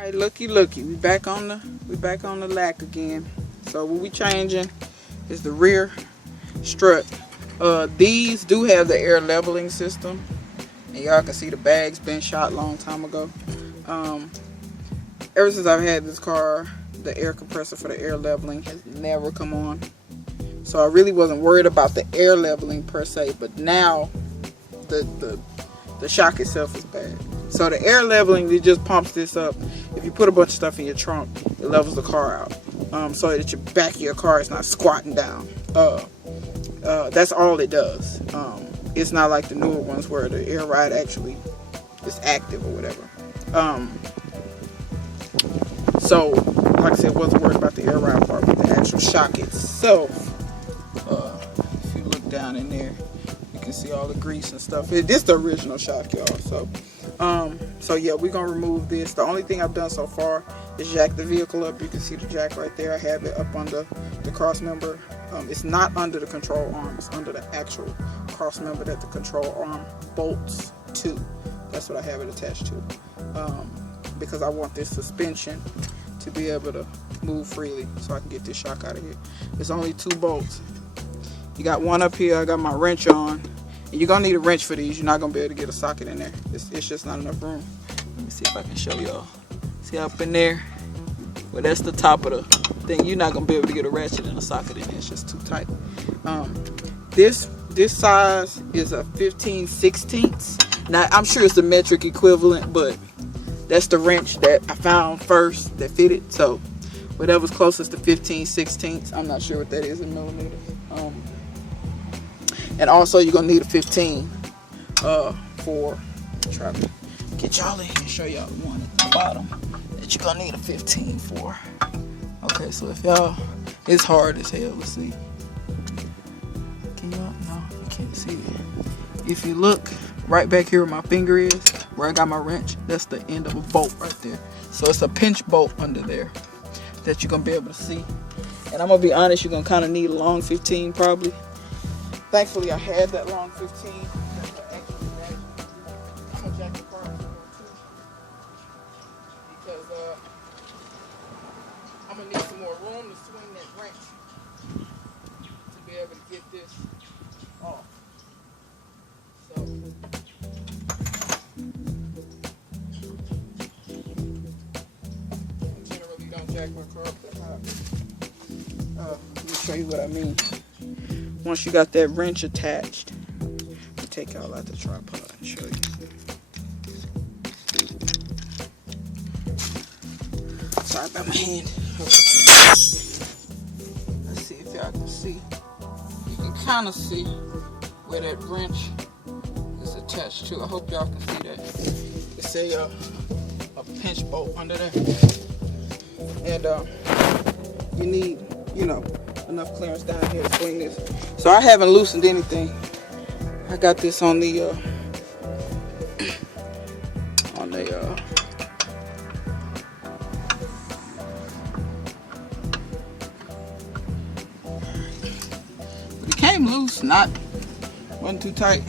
Alright, looky. We back on the lack again. So what we changing is the rear strut. These do have the air leveling system. And y'all can see the bag's been shot a long time ago. Ever since I've had this car, the air compressor for the air leveling has never come on. So I really wasn't worried about the air leveling per se, but now the shock itself is bad. So the air leveling, it just pumps this up. If you put a bunch of stuff in your trunk, it levels the car out, so that your back of your car is not squatting down. That's all it does. It's not like the newer ones where the air ride actually is active or whatever. So, like I said, wasn't worried about the air ride part, but the actual shock itself. If you look down in there, you can see all the grease and stuff. This is the original shock, y'all. So yeah, we're gonna remove this. The only thing I've done so far is jack the vehicle up. You can see the jack right there. I have it up under the cross member. It's not under the control arm. It's under the actual cross member that the control arm bolts to. That's what I have it attached to. Because I want this suspension to be able to move freely so I can get this shock out of here. It's only 2 bolts. You got one up here. I got my wrench on. And you're going to need a wrench for these. You're not going to be able to get a socket in there. It's just not enough room. Let me see if I can show y'all. See up in there? Well, that's the top of the thing. You're not going to be able to get a ratchet and a socket in there. It's just too tight. This size is a 15/16. Now, I'm sure it's the metric equivalent, but that's the wrench that I found first that fitted. So, whatever's closest to 15/16. I'm not sure what that is in millimeters. And also, you're going to need a 15 for, try to get y'all in and show y'all the one at the bottom that you're going to need a 15 for. Okay, so if y'all, it's hard as hell to see. Can y'all? No, you can't see it. If you look right back here where my finger is, where I got my wrench, that's the end of a bolt right there. So it's a pinch bolt under there that you're going to be able to see. And I'm going to be honest, you're going to kind of need a long 15 probably. Thankfully, I had that long 15. I'm going to jack the car too. Because I'm going to need some more room to swing that wrench to be able to get this off. So, I generally don't jack my car up that high. Let me show you what I mean. Once you got that wrench attached, I'll take y'all out the tripod and show you. Sorry about my hand. Okay. Let's see if y'all can see. You can kind of see where that wrench is attached to. I hope y'all can see that. It's a pinch bolt under there. And you need, enough clearance down here to swing this. So I haven't loosened anything. I got this on the it came loose, wasn't too tight.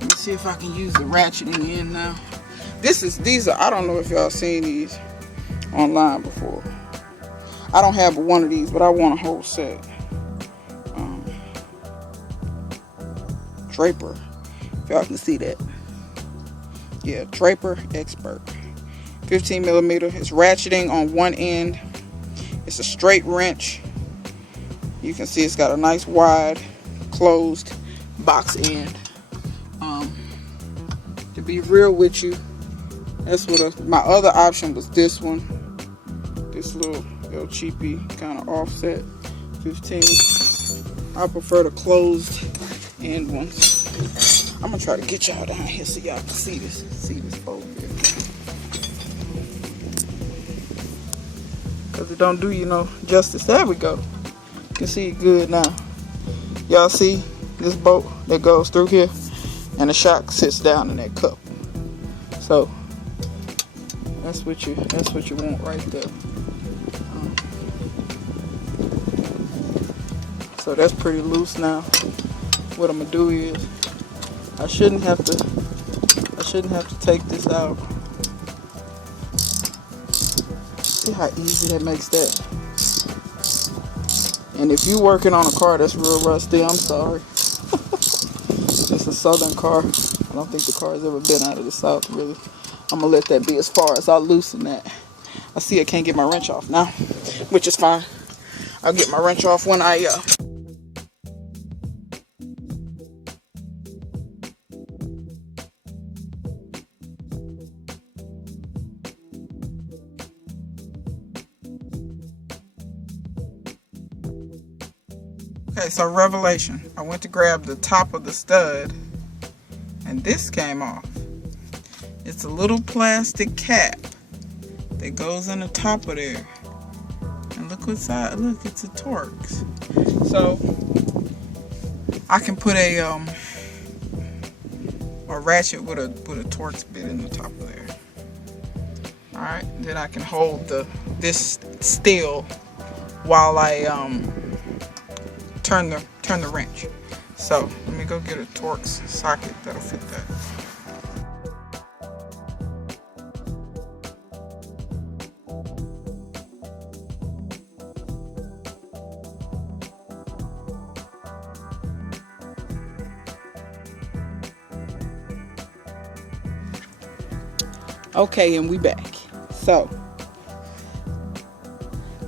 Let me see if I can use the ratchet in the end now. These are, I don't know if y'all seen these online before. I don't have one of these, but I want a whole set. Draper, if y'all can see that. Yeah, Draper Expert. 15 millimeter. It's ratcheting on one end. It's a straight wrench. You can see it's got a nice wide closed box end. To be real with you, that's what my other option was. This one, this little cheapy kind of offset 15. I prefer the closed end ones. I'm gonna try to get y'all down here so y'all can see this fold here, because it don't do you no justice. There we go. You can see it good now. Y'all see this bolt that goes through here, and the shock sits down in that cup. So that's what you want right there. So that's pretty loose now. What I'm gonna do is I shouldn't have to take this out. See how easy that makes that? And if you're working on a car that's real rusty, I'm sorry. It's a southern car. I don't think the car has ever been out of the south, really. I'm going to let that be as far as I'll loosen that. I see I can't get my wrench off now, which is fine. I'll get my wrench off when I... Okay, so revelation. I went to grab the top of the stud, and this came off. It's a little plastic cap that goes in the top of there. And look what's that. Look, it's a Torx. So I can put a ratchet with a Torx bit in the top of there. All right, then I can hold this still while I turn the wrench. So let me go get a Torx socket that'll fit that. Okay, and we back. So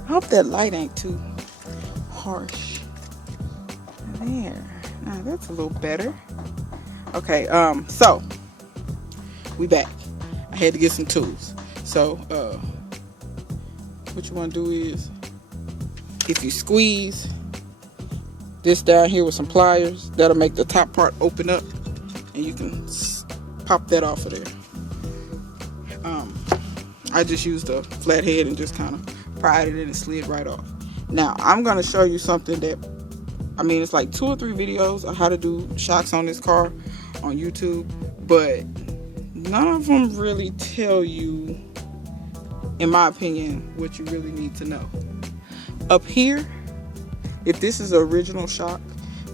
I hope that light ain't too harsh. There. Now that's a little better. Okay, so we back. I had to get some tools. So what you want to do is, if you squeeze this down here with some pliers, that'll make the top part open up, and you can pop that off of there. I just used a flat head and just kind of pried it in and slid right off. Now I'm going to show you something that, I mean, it's like 2 or 3 videos on how to do shocks on this car on YouTube, but none of them really tell you, in my opinion, what you really need to know. Up here, if this is an original shock,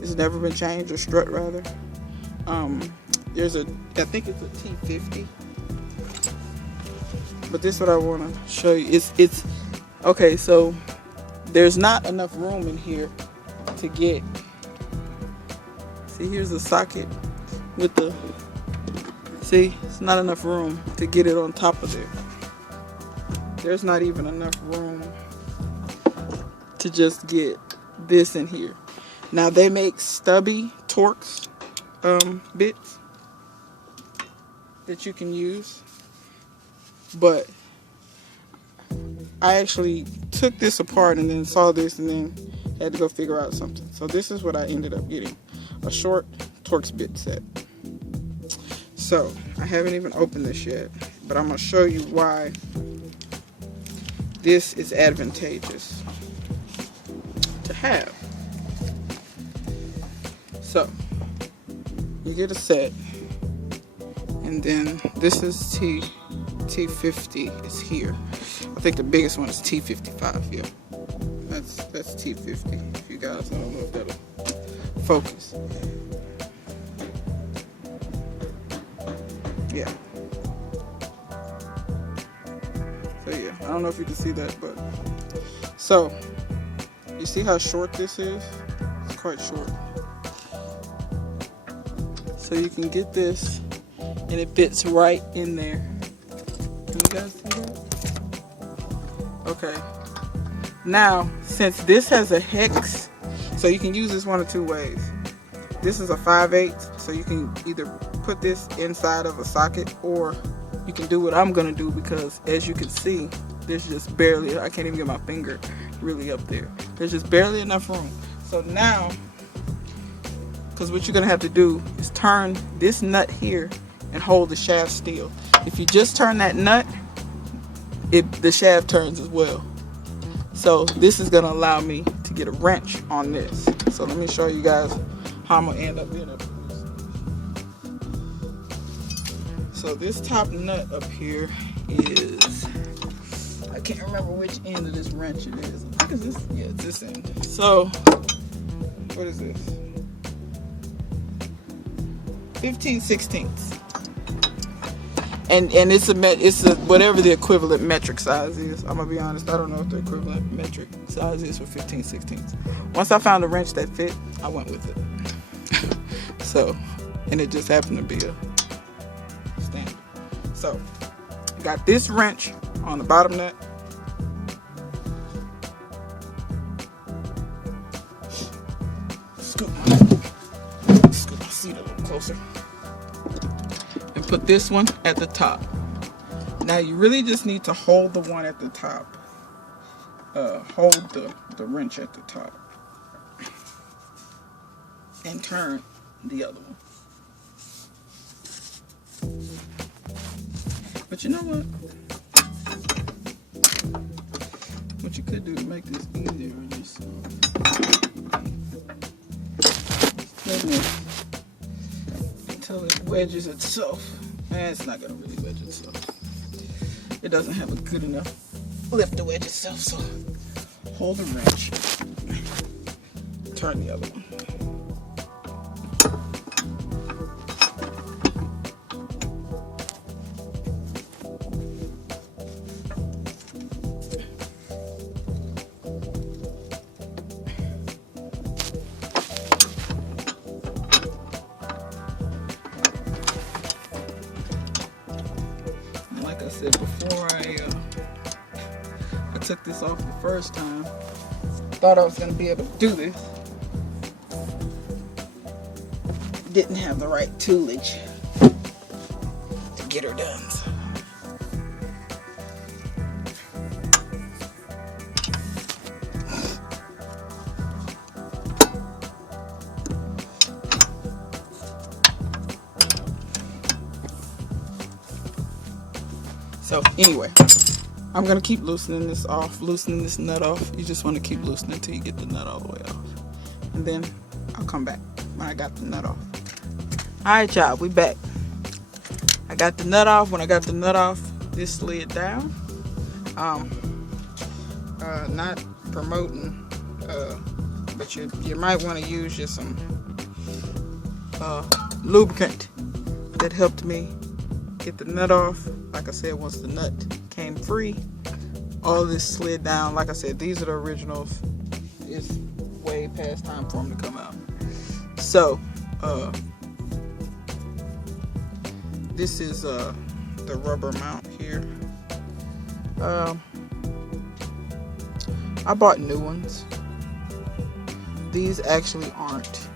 it's never been changed, or strut rather, there's I think it's a T50. But this is what I want to show you. It's okay, so there's not enough room in here to get, see, here's the socket with the, see, it's not enough room to get it on top of there. There's not even enough room to just get this in here. Now they make stubby Torx bits that you can use, but I actually took this apart and then saw this and then had to go figure out something. So this is what I ended up getting, a short Torx bit set. So I haven't even opened this yet, but I'm going to show you why this is advantageous to have. So you get a set, and then this is T50 is here. I think the biggest one is T55. Yeah, that's T50. If you guys, I don't know if that'll focus. Yeah. So yeah, I don't know if you can see that, but so you see how short this is? It's quite short. So you can get this, and it fits right in there. Can you guys see that? Okay. Now, since this has a hex, so you can use this one of 2 ways. This is a 5/8, so you can either put this inside of a socket, or you can do what I'm gonna do, because as you can see, there's just barely, I can't even get my finger really up there. There's just barely enough room. So now, because what you're gonna have to do is turn this nut here and hold the shaft still. If you just turn that nut, the shaft turns as well. So this is gonna allow me to get a wrench on this. So let me show you guys how I'm gonna end up in it. So this top nut up here is, I can't remember which end of this wrench it is. I think it's this, yeah, it's this end. So what is this? 15/16. And it's a whatever the equivalent metric size is. I'm gonna be honest, I don't know what the equivalent metric size is for 15/16. Once I found a wrench that fit, I went with it. So, and it just happened to be a standard. So, got this wrench on the bottom nut. Scoop my seat a little closer. And put this one at the top. Now you really just need to hold the one at the top. Hold the wrench at the top. And turn the other one. But you know what? What you could do to make this easier is just turn this until it wedges itself. It's not gonna really wedge itself. It doesn't have a good enough lift to wedge itself, so hold the wrench, turn the other one. Like I said before, I took this off the first time. Thought I was going to be able to do this. Didn't have the right toolage to get her done. So anyway, I'm gonna keep loosening this nut off. You just want to keep loosening until you get the nut all the way off, and then I'll come back when I got the nut off. All right, y'all, we back. I got the nut off. When I got the nut off, this slid down. Not promoting, but you might want to use just some lubricant. That helped me get the nut off. Like I said, once the nut came free, all this slid down. Like I said, these are the originals. It's way past time for them to come out. So, this is the rubber mount here. I bought new ones. These actually aren't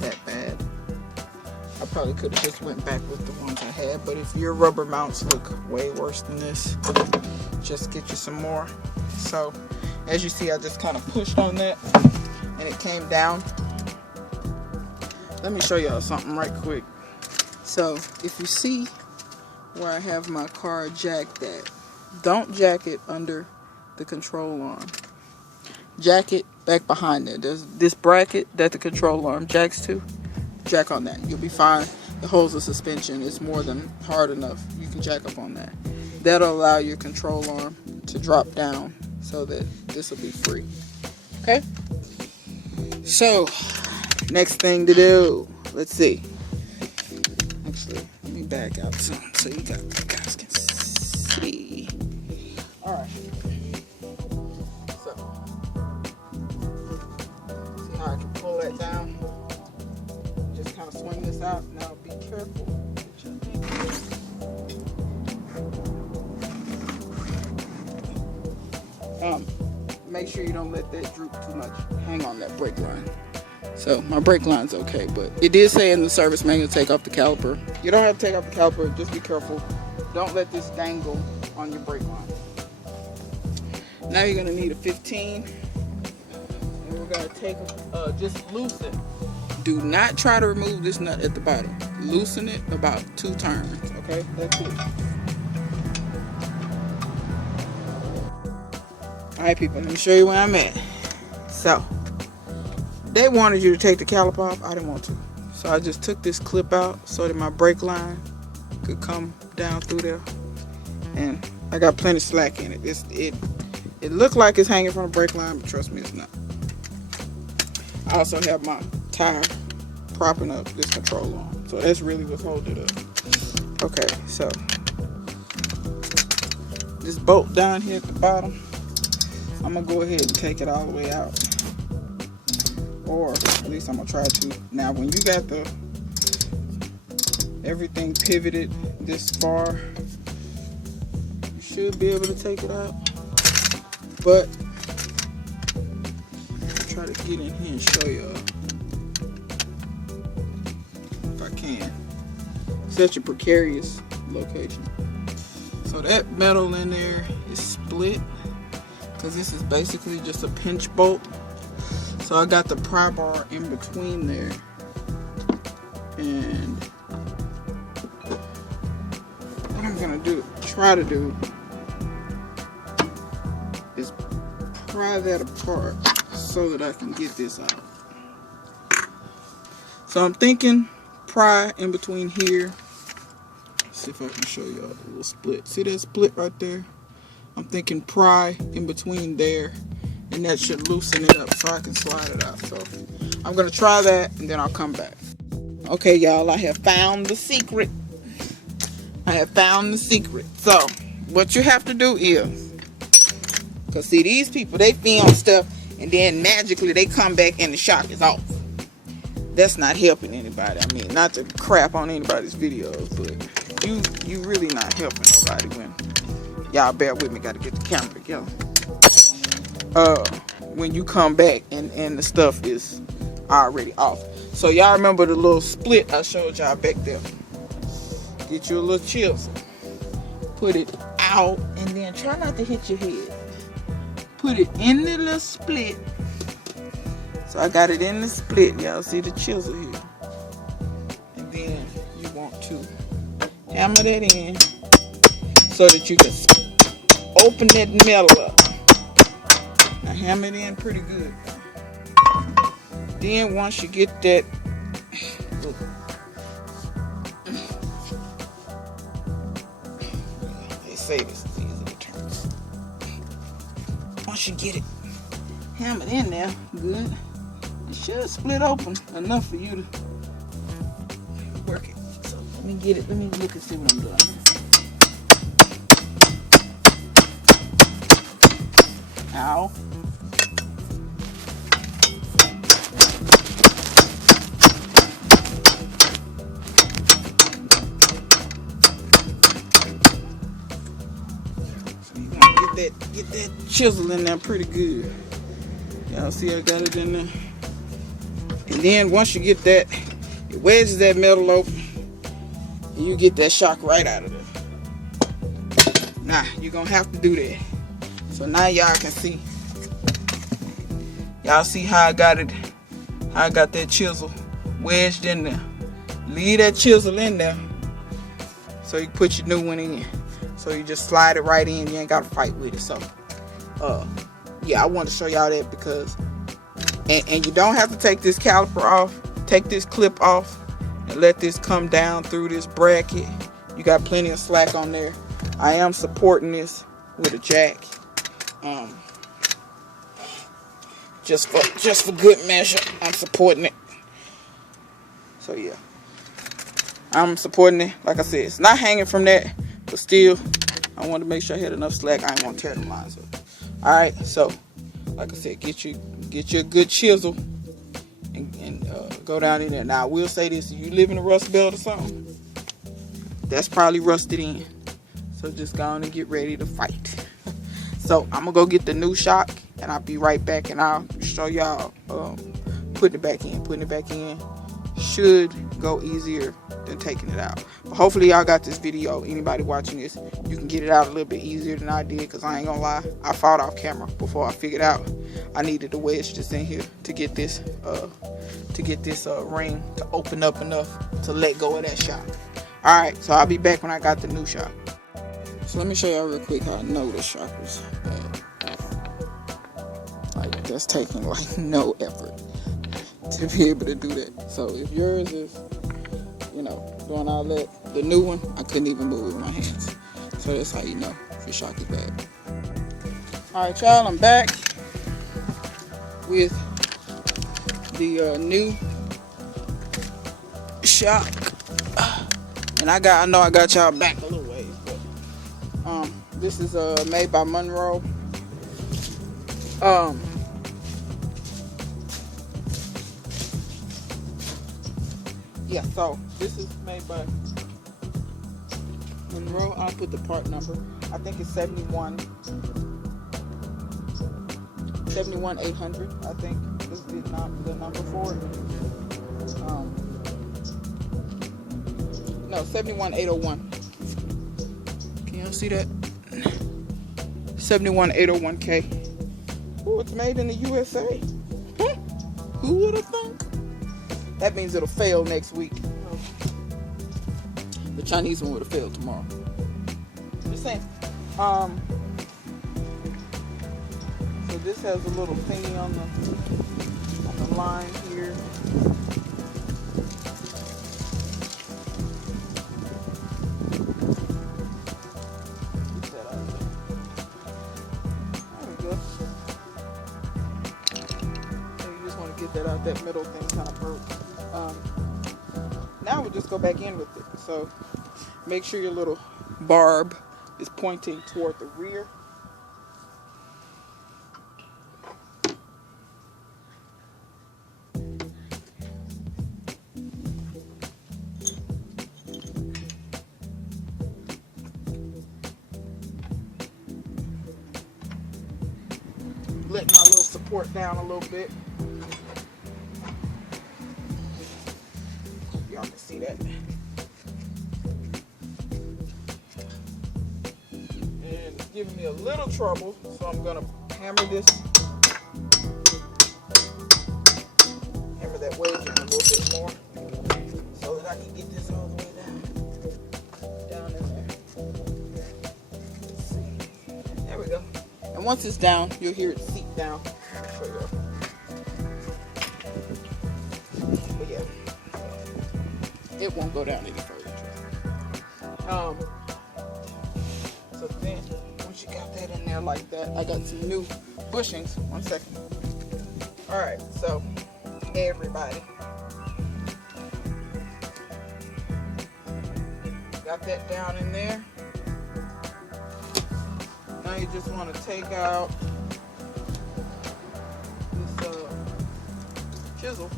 that bad. I probably could have just went back with the ones I had, but if your rubber mounts look way worse than this, just get you some more. So, as you see, I just kind of pushed on that, and it came down. Let me show y'all something right quick. So, if you see where I have my car jacked at, don't jack it under the control arm. Jack it back behind there. There's this bracket that the control arm jacks to. Jack on that. You'll be fine. It holds the suspension. It's more than hard enough. You can jack up on that. That'll allow your control arm to drop down so that this will be free. Okay? So, next thing to do. Let's see. Actually, let me back out some so you guys can see. Alright. So, see how I can pull that down? Just kind of swing this out. Now be careful. Make sure you don't let that droop too much. Hang on that brake line. So my brake line's okay, but it did say in the service manual take off the caliper. You don't have to take off the caliper. Just be careful. Don't let this dangle on your brake line. Now you're gonna need a 15, and we're gonna take just loosen. Do not try to remove this nut at the bottom. Loosen it about 2 turns. Okay, that's it. All right, people. Let me show you where I'm at. So they wanted you to take the caliper off. I didn't want to, so I just took this clip out so that my brake line could come down through there, and I got plenty of slack in it. It looked like it's hanging from the brake line, but trust me, it's not. I also have my tire propping up this control arm, so that's really what's holding it up. Okay, so this bolt down here at the bottom. I'm gonna go ahead and take it all the way out, or at least I'm gonna try to. Now when you got the everything pivoted this far, you should be able to take it out, but I'll try to get in here and show y'all if I can. Such a precarious location. So that metal in there is split, because this is basically just a pinch bolt. So I got the pry bar in between there, and what I'm gonna try to do is pry that apart so that I can get this out. So I'm thinking pry in between here. Let's see if I can show y'all a little split. See that split right there? I'm thinking pry in between there, and that should loosen it up so I can slide it out. So I'm gonna try that, and then I'll come back. Okay, y'all, I have found the secret. So what you have to do is, because see, these people, they film stuff and then magically they come back and the shock is off. That's not helping anybody. I mean, not to crap on anybody's videos, but you really not helping nobody when y'all bear with me, gotta get the camera together. When you come back and the stuff is already off. So y'all remember the little split I showed y'all back there? Get you a little chisel, put it out, and then try not to hit your head. Put it in the little split. So I got it in the split. Y'all see the chisel here. And then you want to hammer that in so that you can open that metal up. Now hammer it in pretty good. Then once you get that, they say this is easy to turn. Once you get it hammered in there good, it should split open enough for you to work it. So let me get it. Let me look and see what I'm doing. Ow. Get that chisel in there pretty good. Y'all see I got it in there. And then once you get that, it wedges that metal open, and you get that shock right out of there. Now you're gonna have to do that. So now y'all can see. Y'all see how I got it, how I got that chisel wedged in there. Leave that chisel in there so you put your new one in. So you just slide it right in. You ain't got to fight with it. So, yeah, I want to show y'all that because, and you don't have to take this caliper off. Take this clip off and let this come down through this bracket. You got plenty of slack on there. I am supporting this with a jack, just for good measure. I'm supporting it. So yeah, I'm supporting it. Like I said, it's not hanging from that. But still, I want to make sure I had enough slack. I ain't want to tear the lines up. All right, so like I said, get you a good chisel and go down in there. Now I will say this: if you live in a rust belt or something, that's probably rusted in. So just go on and get ready to fight. So I'm gonna go get the new shock, and I'll be right back, and I'll show y'all putting it back in. Putting it back in should go easier than taking it out. But hopefully y'all got this video. Anybody watching this, you can get it out a little bit easier than I did, because I ain't gonna lie, I fought off camera before I figured out I needed to wedge this in here to get this ring to open up enough to let go of that shock. Alright, so I'll be back when I got the new shock. So let me show y'all real quick how I know this shock is bad. Like, that's taking like no effort to be able to do that. So if yours is, you know, doing all that, the new one, I couldn't even move it with my hands. So that's how you know if your shock is bad. Alright y'all, I'm back with the new shock. And I know I got y'all back a little ways, but This is made by Monroe. Yeah, so this is made by Monroe. I'll put the part number. I think it's 71800. I think is the number for it. No, 71801. Can y'all see that? 71801K. Oh, it's made in the USA. Who would have thought? That means it'll fail next week. The Chinese one would have failed tomorrow. Just saying. So this has a little thingy on the line here. Get that out there. There we go. So you just want to get that out. That middle thing kind of broke. Now we'll just go back in with it. So make sure your little barb is pointing toward the rear. Letting my little support down a little bit. Y'all can see that. And it's giving me a little trouble, so I'm gonna hammer that wedge in a little bit more so that I can get this all the way down in there. Let's see. There we go. And once it's down, you'll hear it seep down. I'll show you. But yeah, it won't go down any further. So then, once you got that in there like that, I got some new bushings. 1 second. All right, so everybody got that down in there. Now you just want to take out this chisel.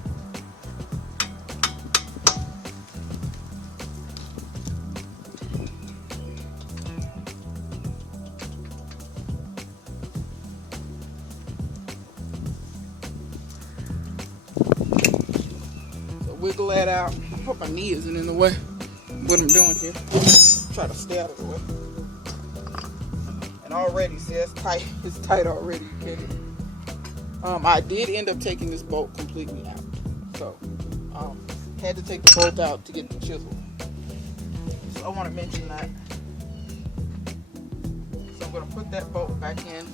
So wiggle that out. I hope my knee isn't in the way. What I'm doing here. Try to stay out of the way. Already, see, it's tight. It's tight already. Get it? I did end up taking this bolt completely out, so had to take the bolt out to get the chisel. So I want to mention that. So I'm going to put that bolt back in.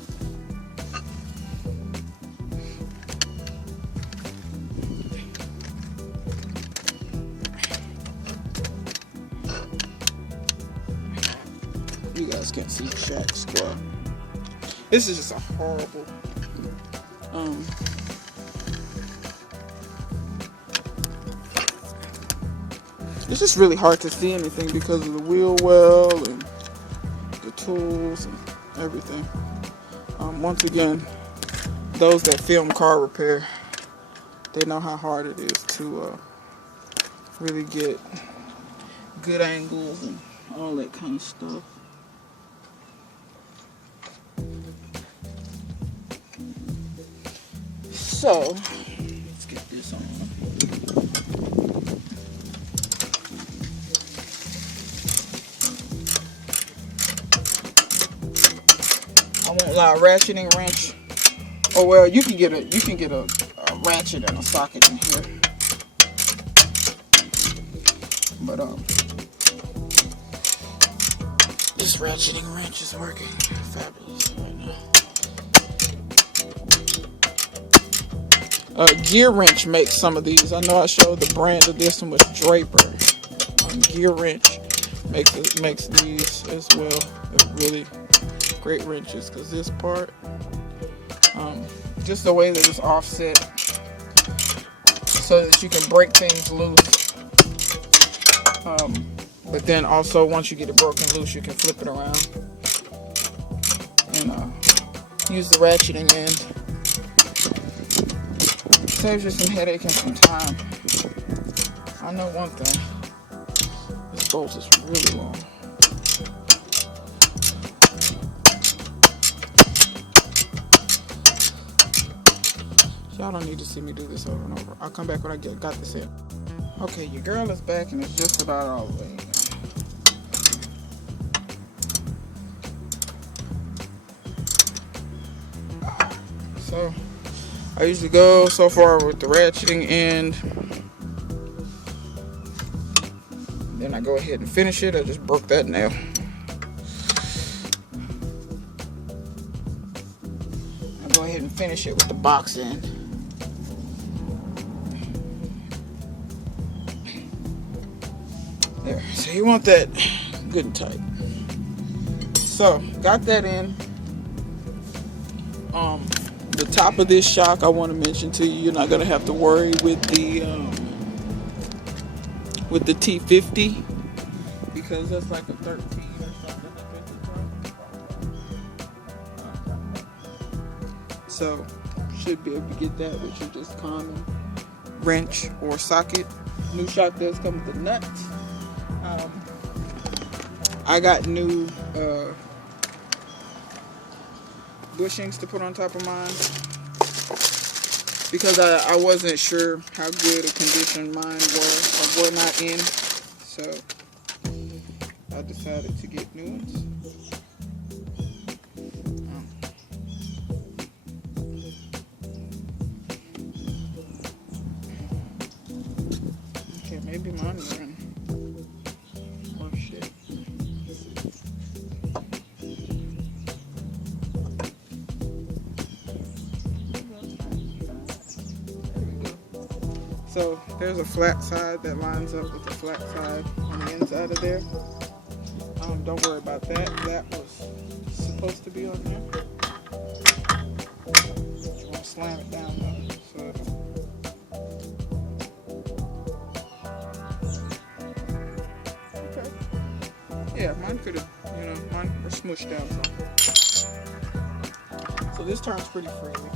You guys can't see Shaq squat. This is just a horrible. It's just really hard to see anything because of the wheel well and the tools and everything. Once again, those that film car repair, they know how hard it is to really get good angles and all that kind of stuff. So, let's get this on. I won't lie, ratcheting wrench. Oh well, you can get a ratchet and a socket in here. But this ratcheting wrench is working fabulous right now. Gear Wrench makes some of these. I know I showed the brand of this one was Draper. Gear Wrench makes these as well. They're really great wrenches because this part, just the way that it's offset, so that you can break things loose. But then also once you get it broken loose, you can flip it around. use the ratcheting end. Saves you some headache and some time. I know one thing. This bolt is really long. Y'all don't need to see me do this over and over. I'll come back when I got this in. Okay, your girl is back and it's just about all the way. So, I usually go so far with the ratcheting end. Then I go ahead and finish it. I just broke that nail. I go ahead and finish it with the box end. There. So you want that good and tight. So, got that in. The top of this shock, I want to mention to you, you're not going to have to worry with the T50 because that's like a 13 or something. So, should be able to get that with your just common wrench or socket. New shock does come with the nuts. I got new bushings to put on top of mine because I wasn't sure how good a condition mine were not in, so I decided to get new ones. Okay, maybe mine are in worse shape. So there's a flat side that lines up with the flat side on the inside of there. Don't worry about that. That was supposed to be on there. You want to slam it down though. So okay. Yeah, mine could have, mine are smushed down some. So this turns pretty freely.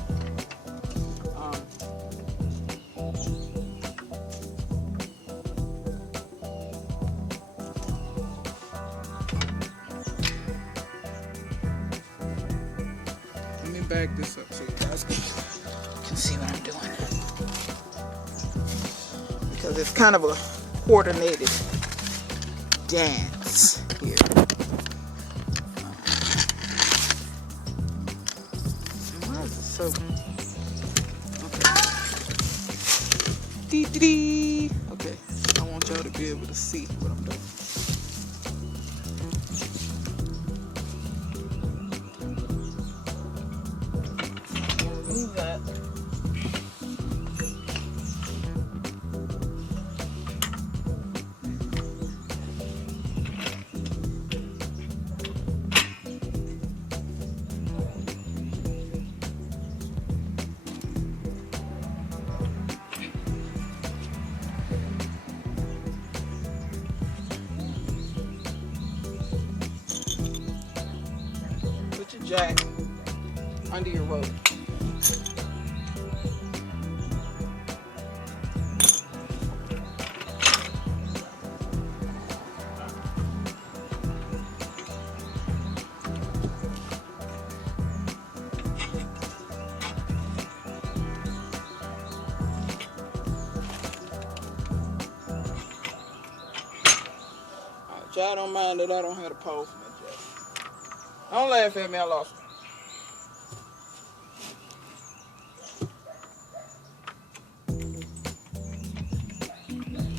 Back this up so you guys can see what I'm doing, because it's kind of a coordinated dance here. Why is it so okay? I want y'all to be able to see what I'm doing. Jack under your rope. Jack, don't mind that I don't have a pole for my jack. Don't laugh at me, I lost it.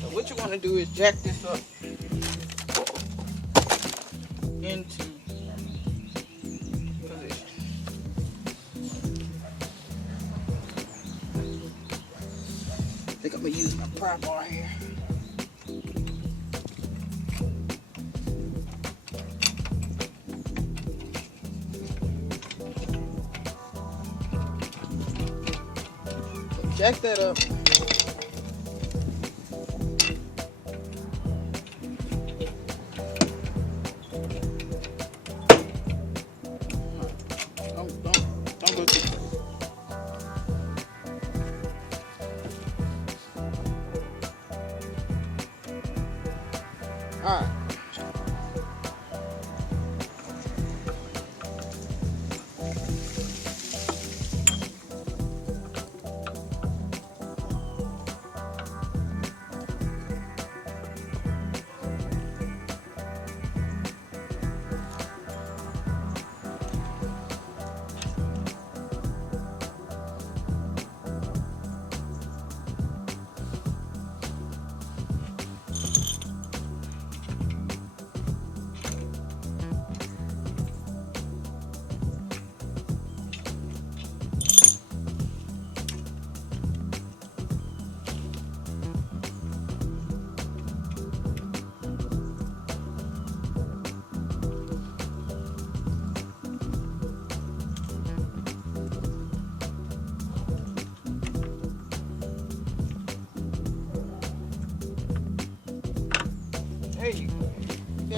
So what you want to do is jack this up into position. I think I'm going to use my pry bar here. Jack that up. Don't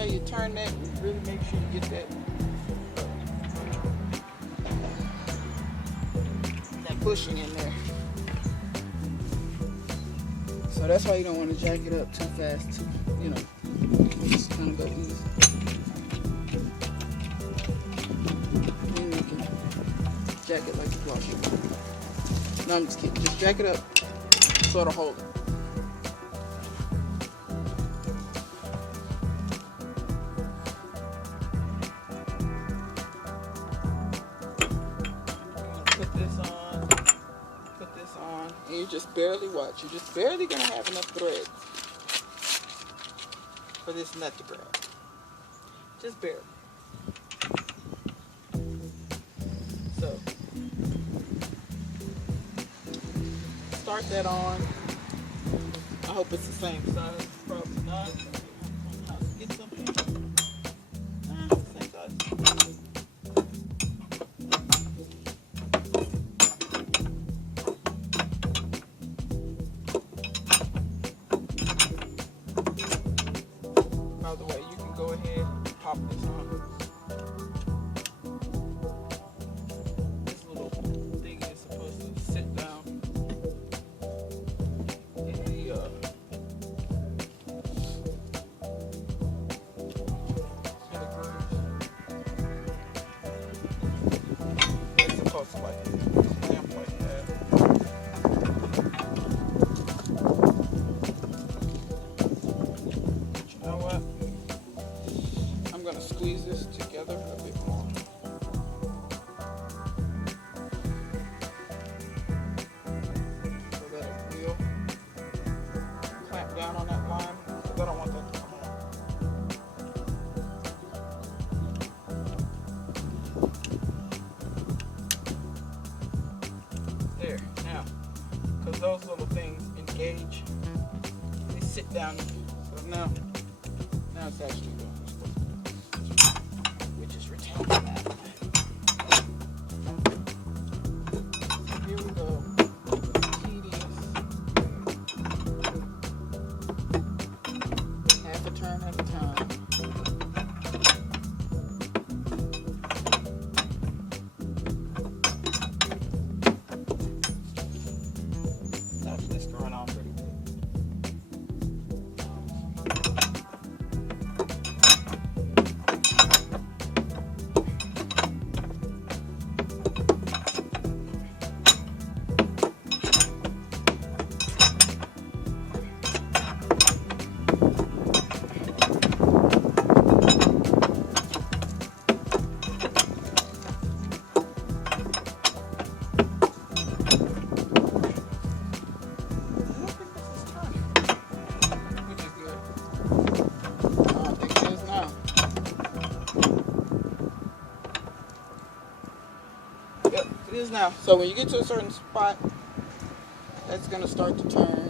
you turn that and really make sure you get that bushing in there. So that's why you don't want to jack it up too fast, too, you know, just kind of go easy. Then you can jack it like a washer. No, I'm just kidding. Just jack it up, sort of hold it. And you just barely watch. You're just barely gonna have enough thread for this nut to grab. Just barely. So start that on. I hope it's the same size. Probably not. Get something. Same size. By the way, you can go ahead and pop this on. This little thing is supposed to sit down in the grooves. It's supposed to like clamp like that. You know what? I'm going to squeeze this together a bit more. So that it will clamp down on that line, because I don't want that to come off. There, now, because those little things engage, they sit down. So now it's actually going. Which is retained that. Here we go. Tedious. Half a turn at a time. It's actually going on pretty good. Yep, it is now. So when you get to a certain spot, that's going to start to turn.